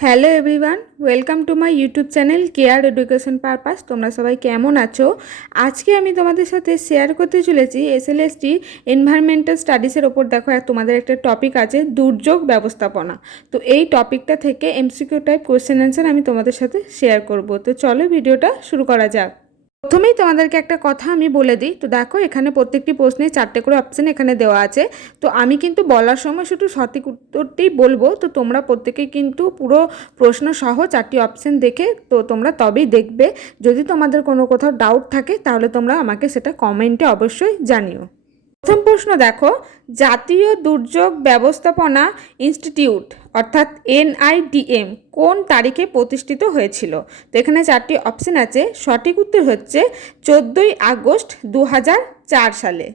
Hello everyone, welcome to my YouTube channel care education purpose. তোমরা সবাই কেমন আছো? আজকে আমি তোমাদের সাথে শেয়ার করতে চলেছি এসএলএসটি এনভায়রনমেন্টাল স্টাডিজের ওপর। দেখো তোমাদের একটা টপিক আছে দুর্যোগ ব্যবস্থাপনা। তো এই টপিকটা থেকে এমসিকিউ টাইপ কোয়েশ্চেন অ্যান্সার আমি তোমাদের সাথে শেয়ার করব। তো চলো ভিডিওটা শুরু করা যাক। প্রথমেই তোমাদেরকে একটা কথা আমি বলে দিই। তো দেখো এখানে প্রত্যেকটি প্রশ্নে 4টে করে অপশান এখানে দেওয়া আছে। তো আমি কিন্তু বলার সময় শুধু সঠিক উত্তরটিই বলবো। তো তোমরা প্রত্যেকেই কিন্তু পুরো প্রশ্ন সহ 4টি অপশান দেখে তো তোমরা তবেই দেখবে। যদি তোমাদের কোনো কোথাও ডাউট থাকে তাহলে তোমরা আমাকে সেটা কমেন্টে অবশ্যই জানিও। প্রথম প্রশ্ন দেখো, জাতীয় দুর্যোগ ব্যবস্থাপনা ইনস্টিটিউট অর্থাৎ এনআইডিএম কোন তারিখে প্রতিষ্ঠিত হয়েছিল? তো এখানে 4টি অপশন আছে। সঠিক উত্তর হচ্ছে 14ই আগস্ট 2004 সালে।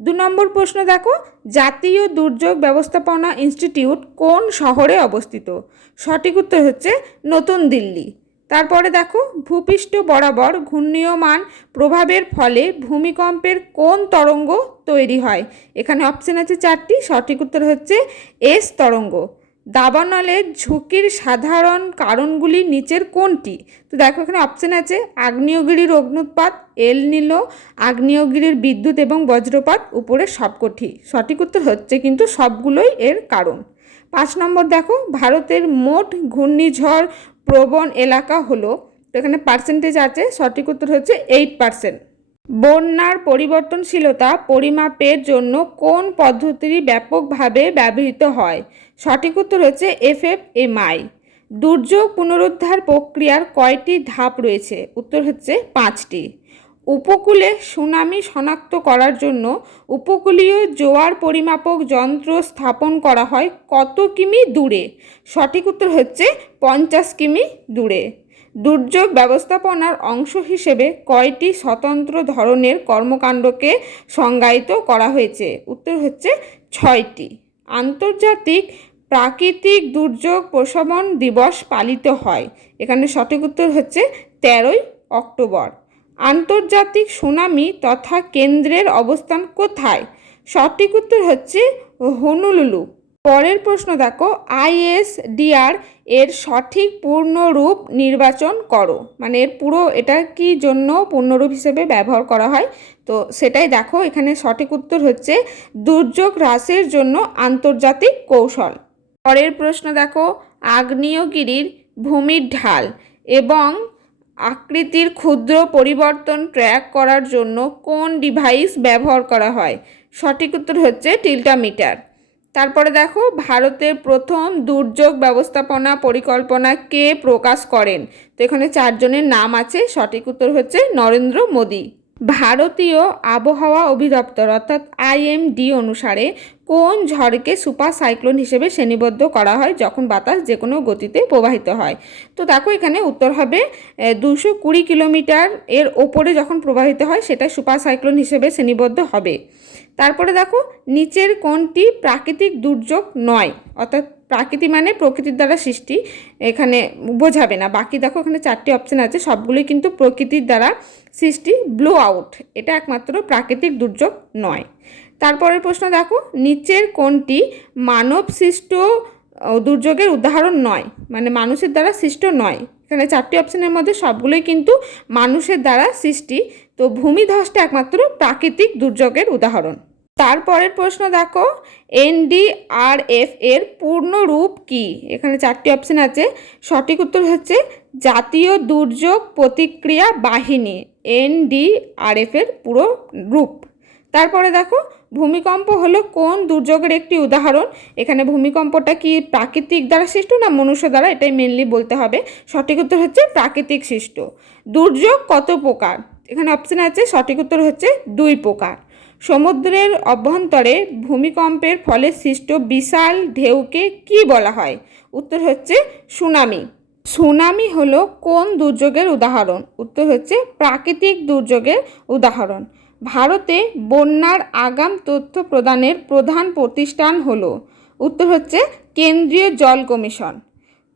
2 নম্বর প্রশ্ন দেখো, জাতীয় দুর্যোগ ব্যবস্থাপনা ইনস্টিটিউট কোন শহরে অবস্থিত? সঠিক উত্তর হচ্ছে নতুন দিল্লি। তারপরে দেখো, ভূপৃষ্ঠ বরাবর ঘূর্ণীয়মান প্রভাবের ফলে ভূমিকম্পের কোন তরঙ্গ তৈরি হয়? এখানে অপশন আছে 4টি। সঠিক উত্তর হচ্ছে এস তরঙ্গ। দাবানলের ঝুঁকির সাধারণ কারণগুলি নিচের কোনটি? তো দেখো এখানে অপশন আছে আগ্নেয়গিরির অগ্নুৎপাত, এল নিলো, আগ্নেয়গিরির বিদ্যুৎ এবং বজ্রপাত, উপরের সবকটি। সঠিক উত্তর হচ্ছে কিন্তু সবগুলোই এর কারণ। 5 নম্বর দেখো, ভারতের মোট ঘূর্ণিঝড় প্রবণ এলাকা হলো। তো এখানে পার্সেন্টেজ আছে। সঠিক উত্তর হচ্ছে 8%। বন্যার পরিবর্তনশীলতা পরিমাপের জন্য কোন পদ্ধতি ব্যাপকভাবে ব্যবহৃত হয়? সঠিক উত্তর হচ্ছে এফএফএমআই। দুর্যোগ পুনরুদ্ধার প্রক্রিয়ার কয়টি ধাপ রয়েছে? উত্তর হচ্ছে 5টি। উপকূলে সুনামি শনাক্ত করার জন্য উপকূলীয় জোয়ার পরিমাপক যন্ত্র স্থাপন করা হয় কত কিমি দূরে? সঠিক উত্তর হচ্ছে 50 কিমি দূরে। দুর্যোগ ব্যবস্থাপনার অংশ হিসেবে কয়টি স্বতন্ত্র ধরনের কর্মকাণ্ডকে সংজ্ঞায়িত করা হয়েছে? উত্তর হচ্ছে 6টি। আন্তর্জাতিক প্রাকৃতিক দুর্যোগ প্রশমন দিবস পালিত হয়। এখানে সঠিক উত্তর হচ্ছে 13ই অক্টোবর। আন্তর্জাতিক সুনামি তথা কেন্দ্রের অবস্থান কোথায়? সঠিক উত্তর হচ্ছে হনুলুলু। পরের প্রশ্ন দেখো, আইএসডিআর এর সঠিক পূর্ণরূপ নির্বাচন করো। মানে এর পুরো এটা কি জন্য পূর্ণরূপ হিসেবে ব্যবহার করা হয়? তো সেটাই দেখো। এখানে সঠিক উত্তর হচ্ছে দুর্যোগ হ্রাসের জন্য আন্তর্জাতিক কৌশল। পরের প্রশ্ন দেখো, আগ্নেয়গিরির ভূমির ঢাল এবং আকৃতির ক্ষুদ্র পরিবর্তন ট্র্যাক করার জন্য কোন ডিভাইস ব্যবহার করা হয়? সঠিক উত্তর হচ্ছে টিল্টামিটার। তারপরে দেখো, ভারতের প্রথম দুর্যোগ ব্যবস্থাপনা পরিকল্পনা কে প্রকাশ করেন? তো এখানে 4 জনের নাম আছে। সঠিক উত্তর হচ্ছে নরেন্দ্র মোদী। ভারতীয় আবহাওয়া অধিদপ্তর অর্থাৎ আইএমডি অনুসারে কোন ঝড়কে সুপার সাইক্লোন হিসেবে শ্রেণীবদ্ধ করা হয় যখন বাতাস যে কোনো গতিতে প্রবাহিত হয়? তো দেখো এখানে উত্তর হবে 220 কিলোমিটার এর ওপরে যখন প্রবাহিত হয় সেটা সুপার সাইক্লোন হিসেবে শ্রেণীবদ্ধ হবে। তারপরে দেখো, নিচের কোনটি প্রাকৃতিক দুর্যোগ নয়? অর্থাৎ প্রাকৃতি মানে প্রকৃতির দ্বারা সৃষ্টি, এখানে বোঝাবে না। বাকি দেখো এখানে 4টি অপশান আছে, সবগুলোই কিন্তু প্রকৃতির দ্বারা সৃষ্টি। ব্লো আউট এটা একমাত্র প্রাকৃতিক দুর্যোগ নয়। তারপরের প্রশ্ন দেখো, নিচের কোনটি মানব সৃষ্ট দুর্যোগের উদাহরণ নয়? মানে মানুষের দ্বারা সৃষ্ট নয়। এখানে 4টি অপশানের মধ্যে সবগুলোই কিন্তু মানুষের দ্বারা সৃষ্টি। তো ভূমিধসটা একমাত্র প্রাকৃতিক দুর্যোগের উদাহরণ। তারপরের প্রশ্ন দেখো, এনডিআরএফ এর পূর্ণ রূপ কি? এখানে 4টি অপশান আছে। সঠিক উত্তর হচ্ছে জাতীয় দুর্যোগ প্রতিক্রিয়া বাহিনী, এনডিআরএফ এর পুরো রূপ। তারপরে দেখো, ভূমিকম্প হলো কোন দুর্যোগের একটি উদাহরণ? এখানে ভূমিকম্পটা কি প্রাকৃতিক দ্বারা সৃষ্ট না মনুষ্য দ্বারা, এটাই মেনলি বলতে হবে। সঠিক উত্তর হচ্ছে প্রাকৃতিক সৃষ্ট। দুর্যোগ কত প্রকার? এখানে অপশান আছে। সঠিক উত্তর হচ্ছে 2 প্রকার। সমুদ্রের অভ্যন্তরে ভূমিকম্পের ফলে সৃষ্ট বিশাল ঢেউকে কি বলা হয়? উত্তর হচ্ছে সুনামি। সুনামি হলো কোন দুর্যোগের উদাহরণ? উত্তর হচ্ছে প্রাকৃতিক দুর্যোগের উদাহরণ। ভারতে বন্যার আগাম তথ্য প্রদানের প্রধান প্রতিষ্ঠান হলো? উত্তর হচ্ছে কেন্দ্রীয় জল কমিশন।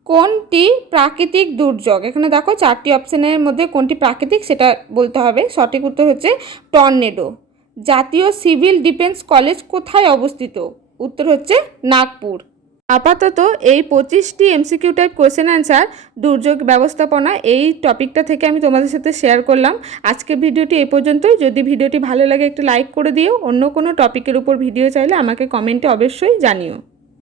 কোনটি প্রাকৃতিক দুর্যোগ? এখানে দেখো 4টি অপশানের মধ্যে কোনটি প্রাকৃতিক সেটা বলতে হবে। সঠিক উত্তর হচ্ছে টর্নেডো। জাতীয় সিভিল ডিফেন্স কলেজ কোথায় অবস্থিত? উত্তর হচ্ছে নাগপুর। আপাতত এই 25টি এমসিকিউ টাইপ কোয়েশ্চেন অ্যান্সার দুর্যোগ ব্যবস্থাপনা এই টপিকটা থেকে আমি তোমাদের সাথে শেয়ার করলাম। আজকের ভিডিওটি এই পর্যন্তই। যদি ভিডিওটি ভালো লাগে একটু লাইক করে দিও। অন্য কোনো টপিকের উপর ভিডিও চাইলে আমাকে কমেন্টে অবশ্যই জানিও।